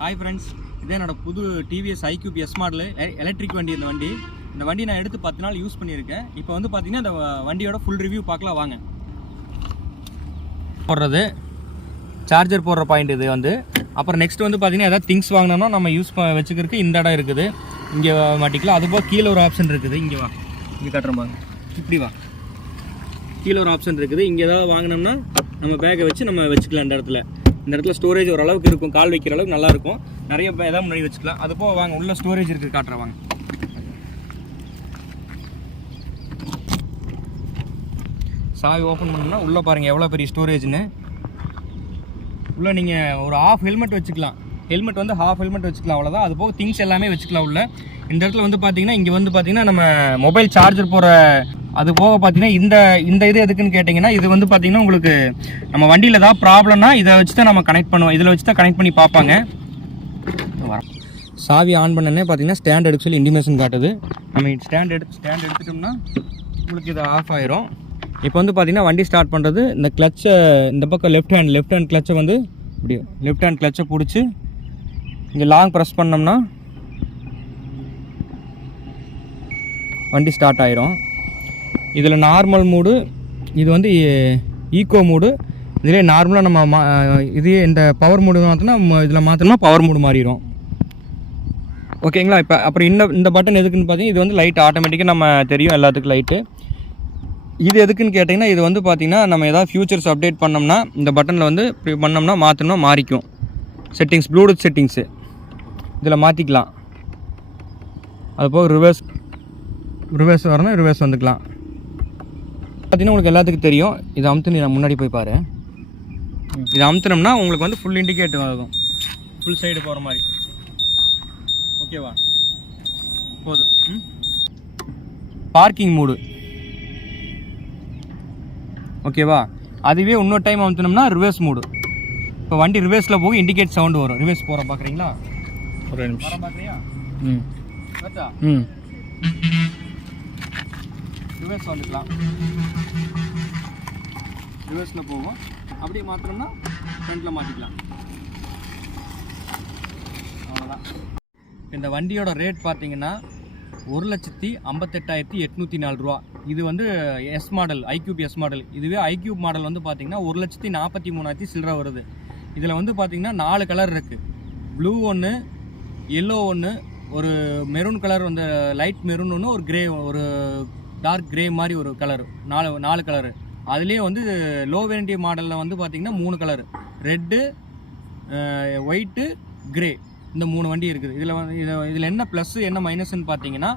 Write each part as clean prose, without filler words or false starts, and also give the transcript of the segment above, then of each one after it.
Hi friends, இதே என்னோட புது TVS iQube S model electric வண்டி. இந்த வண்டி நான் எடுத்து 10 நாள் யூஸ் பண்ணியிருக்கேன். இப்போ வந்து பார்த்தீங்கன்னா இந்த வண்டியோட ஃபுல் ரிவ்யூ பார்க்கலாம் வாங்க. போடுறது சார்ஜர் போடுற பாயிண்ட் இது வந்து. அப்புறம் நெக்ஸ்ட் வந்து பார்த்தீங்கன்னா ஏதாவது திங்ஸ் வாங்கினோம்னா நம்ம யூஸ் வச்சுக்கிறதுக்கு இந்த இடம் இருக்குது, இங்கே மாட்டிக்கலாம். அதுபோக கீழே ஒரு ஆப்ஷன் இருக்குது, இங்கே வா, இங்கே கட்டுற பாருங்க, இப்படி வா, கீழே ஒரு ஆப்ஷன் இருக்குது. இங்கே ஏதாவது வாங்கினோம்னா நம்ம பேக்கை வச்சு நம்ம வச்சுக்கலாம். இந்த இடத்துல ஸ்டோரேஜ் ஓரளவுக்கு இருக்கும், கால் வைக்கிற அளவுக்கு நல்லாயிருக்கும். நிறைய ஏதாவது முன்னாடி வச்சுக்கலாம். அது போக வாங்க, உள்ள ஸ்டோரேஜ் இருக்குது, காட்டுறேன் வாங்க. சாவி ஓப்பன் பண்ணோம்னா உள்ளே பாருங்கள் எவ்வளோ பெரிய ஸ்டோரேஜ்னு. உள்ளே நீங்கள் ஒரு ஹாஃப் ஹெல்மெட் வச்சுக்கலாம், ஹெல்மெட் வந்து ஹாஃப் ஹெல்மெட் வச்சுக்கலாம், அவ்வளோதான். அது போக திங்ஸ் எல்லாமே வச்சுக்கலாம் உள்ள. இந்த இடத்துல வந்து பார்த்தீங்கன்னா இங்கே வந்து பார்த்தீங்கன்னா நம்ம மொபைல் சார்ஜர் போகிற, அது போக பார்த்தீங்கன்னா இந்த இது எதுக்குன்னு கேட்டிங்கன்னா, இது வந்து பார்த்தீங்கன்னா உங்களுக்கு நம்ம வண்டியில் ஏதாவது ப்ராப்ளம்னா இதை வச்சு தான் நம்ம கனெக்ட் பண்ணுவோம், இதில் வச்சு தான் கனெக்ட் பண்ணி பார்ப்பாங்க. சாவி ஆன் பண்ணனே பார்த்தீங்கன்னா ஸ்டாண்ட் எடுக்க சொல்லி இண்டிமேஷன் காட்டுது. நம்ம ஸ்டாண்ட் எடுத்துட்டோம்னா உங்களுக்கு இது ஆஃப் ஆயிரும். இப்போ வந்து பார்த்தீங்கன்னா வண்டி ஸ்டார்ட் பண்ணுறது, இந்த கிளச்சை இந்த பக்கம் லெஃப்ட் ஹேண்ட் கிளச்சை வந்து இப்படி லெஃப்ட் ஹேண்ட் கிளச்சை பிடிச்சி இங்கே லாங் ப்ரெஸ் பண்ணோம்னா வண்டி ஸ்டார்ட் ஆயிரும். இதில் நார்மல் மூடு, இது வந்து ஈக்கோ மூடு. இதிலே நார்மலாக நம்ம இதே இந்த பவர் மூடு மாற்றினா இதில் மாற்றினா பவர் மூடு மாறிடும். ஓகேங்களா? இப்போ அப்புறம் இந்த பட்டன் எதுக்குன்னு பார்த்தீங்கன்னா, இது வந்து லைட் ஆட்டோமேட்டிக்காக நம்ம தெரியும் எல்லாத்துக்கும் லைட்டு. இது எதுக்குன்னு கேட்டிங்கன்னா, இது வந்து பார்த்திங்கன்னா நம்ம ஏதாவது ஃபியூச்சர்ஸ் அப்டேட் பண்ணோம்னா இந்த பட்டனில் வந்து இப்படி பண்ணோம்னா மாற்றினோம்னா மாறிக்கும். செட்டிங்ஸ், ப்ளூடூத் செட்டிங்ஸு இதில் மாற்றிக்கலாம். அதுபோக ரிவர்ஸ் வரணும், ரிவர்ஸ் வந்துக்கலாம். பார்த்தீங்கன்னா உங்களுக்கு எல்லாத்துக்கும் தெரியும். இதை அமுத்து நான் முன்னாடி போய் பாரு. இதை அமுத்தினோம்னா உங்களுக்கு வந்து ஃபுல் இண்டிகேட்டர் ஆகும், ஃபுல் சைடு போகிற மாதிரி. ஓகேவா? போதும். பார்க்கிங் மூடு, ஓகேவா? அதுவே இன்னொரு டைம் அமுத்தினோம்னா ரிவர்ஸ் மூடு. இப்போ வண்டி ரிவர்ஸில் போக இண்டிகேட் சவுண்டு வரும். ரிவர்ஸ் போகிற பார்க்குறீங்களா? ஒரு நிமிஷம் பார்க்குறியா? ரிவர்ஸ் வந்துக்கலாம், ரிவர்ஸில் போகும். அப்படியே மாற்றணும்னா ஃப்ரண்ட்டில் மாற்றிக்கலாம், அவ்வளோதான். இந்த வண்டியோட ரேட் பார்த்தீங்கன்னா 1,58,804 ரூபா. இது வந்து S model, iQube S model. இதுவே ஐக்யூப் மாடல் வந்து பார்த்தீங்கன்னா 1,43,000 சில்லரை வருது. இதில் வந்து பார்த்தீங்கன்னா 4 கலர் இருக்குது. ப்ளூ ஒன்று, எல்லோ ஒன்று, ஒரு மெரூன் கலர் வந்து லைட் மெரூன் ஒன்று, ஒரு கிரே, ஒரு டார்க் கிரே மாதிரி ஒரு கலர், 4 கலரு. அதுலேயே வந்து லோ வேரியண்டி மாடலில் வந்து பார்த்திங்கன்னா 3 கலரு, ரெட்டு, ஒயிட்டு, கிரே, இந்த 3 வண்டி இருக்குது. இதில் என்ன ப்ளஸ்ஸு என்ன மைனஸ்ன்னு பார்த்தீங்கன்னா,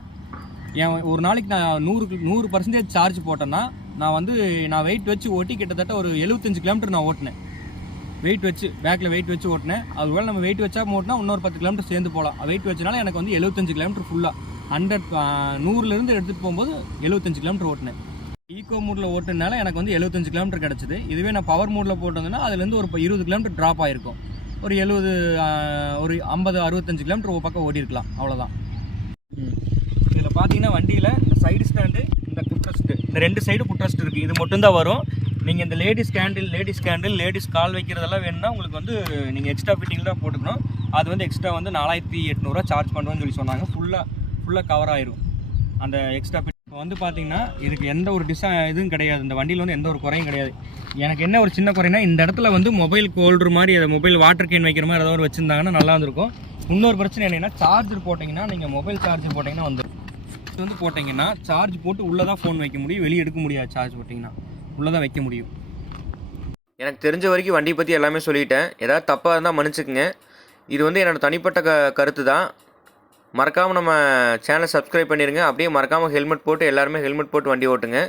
ஒரு நாளைக்கு நான் 100% சார்ஜ் போட்டேன்னா நான் வெயிட் வச்சு ஓட்டி கிட்டத்தட்ட ஒரு 75 கிலோமீட்டர் நான் ஓட்டினேன். வெயிட் வச்சு பேக்கில் வெயிட் வச்சு ஓட்டினேன். அதுவேளை நம்ம வெயிட் வச்சா ஓட்டினா இன்னொரு 10 கிலோமீட்டர் சேர்ந்து போகலாம். வெயிட் வச்சனால எனக்கு வந்து 75 கிலோமீட்டர் ஃபுல்லாக 100லேருந்து எடுத்துகிட்டு போகும்போது 75 கிலோமீட்டர் ஓட்டினேன். ஈக்கோ மூடில் ஓட்டுனால எனக்கு வந்து 75 கிலோமீட்டர் கிடச்சிது. இதுவே நான் பவர் மூடில் போட்டதுன்னா அதுலேருந்து ஒரு 20 கிலோமீட்டர் ட்ராப் ஆகிருக்கும். ஒரு 50-65 கிலோமீட்டர் ஒரு பக்கம் ஓட்டியிருக்கலாம், அவ்வளோதான். இதில் பார்த்தீங்கன்னா வண்டியில் இந்த சைடு ஸ்டாண்டு, இந்த குட்ரஸ்ட்டு, இந்த 2 சைடு குட்ரஸ்ட் இருக்குது. இது மட்டும்தான் வரும். நீங்கள் இந்த லேடிஸ் கேண்டில், லேடிஸ் கால் வைக்கிறதெல்லாம் வேணும்னா உங்களுக்கு வந்து நீங்கள் எக்ஸ்ட்ரா ஃபிட்டிங் தான் போட்டுக்கணும். அது வந்து எக்ஸ்ட்ரா வந்து 4,800 சார்ஜ் பண்ணுவேன்னு சொல்லி சொன்னாங்க. ஃபுல்லாக கவர் ஆயிரும் அந்த எக்ஸ்ட்ரா ஃபிட். இப்போ வந்து பார்த்தீங்கன்னா இதுக்கு எந்த ஒரு இதுவும் கிடையாது. இந்த வண்டியில் வந்து எந்த ஒரு குறையும் கிடையாது. எனக்கு என்ன ஒரு சின்ன குறைனா, இந்த இடத்துல வந்து மொபைல் ஹோல்டர் மாதிரி, அதை மொபைல் வாட்டர் கேன் வைக்கிற மாதிரி ஏதாவது வச்சுருந்தாங்கன்னா நல்லா இருந்திருக்கும். இன்னொரு பிரச்சனை என்னென்னா, சார்ஜர் போட்டிங்கன்னா, நீங்கள் மொபைல் சார்ஜர் போட்டிங்கன்னா வந்துடும். இது வந்து போட்டிங்கன்னா சார்ஜ் போட்டு உள்ளே தான் ஃபோன் வைக்க முடியும், வெளியே எடுக்க முடியாது. சார்ஜ் போட்டிங்கன்னா உள்ளே தான் வைக்க முடியும். எனக்கு தெரிஞ்ச வரைக்கும் வண்டியை பற்றி எல்லாமே சொல்லிட்டேன். ஏதாவது தப்பாக இருந்தால் மன்னிச்சுக்குங்க. இது வந்து என்னோடய தனிப்பட்ட கருத்து தான். மறக்காமல் நம்ம சேனலை சப்ஸ்கிரைப் பண்ணிடுங்க. அப்படியே மறக்காமல் ஹெல்மெட் போட்டு, எல்லாருமே ஹெல்மெட் போட்டு வண்டி ஓட்டுங்க.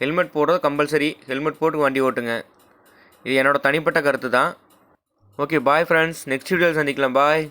ஹெல்மெட் போடுறது கம்பல்சரி, ஹெல்மெட் போட்டு வண்டி ஓட்டுங்க. இது என்னோடய தனிப்பட்ட கருத்து தான். Okay, bye friends. நெக்ஸ்ட் வீடியோவில் சந்திக்கலாம். பாய்.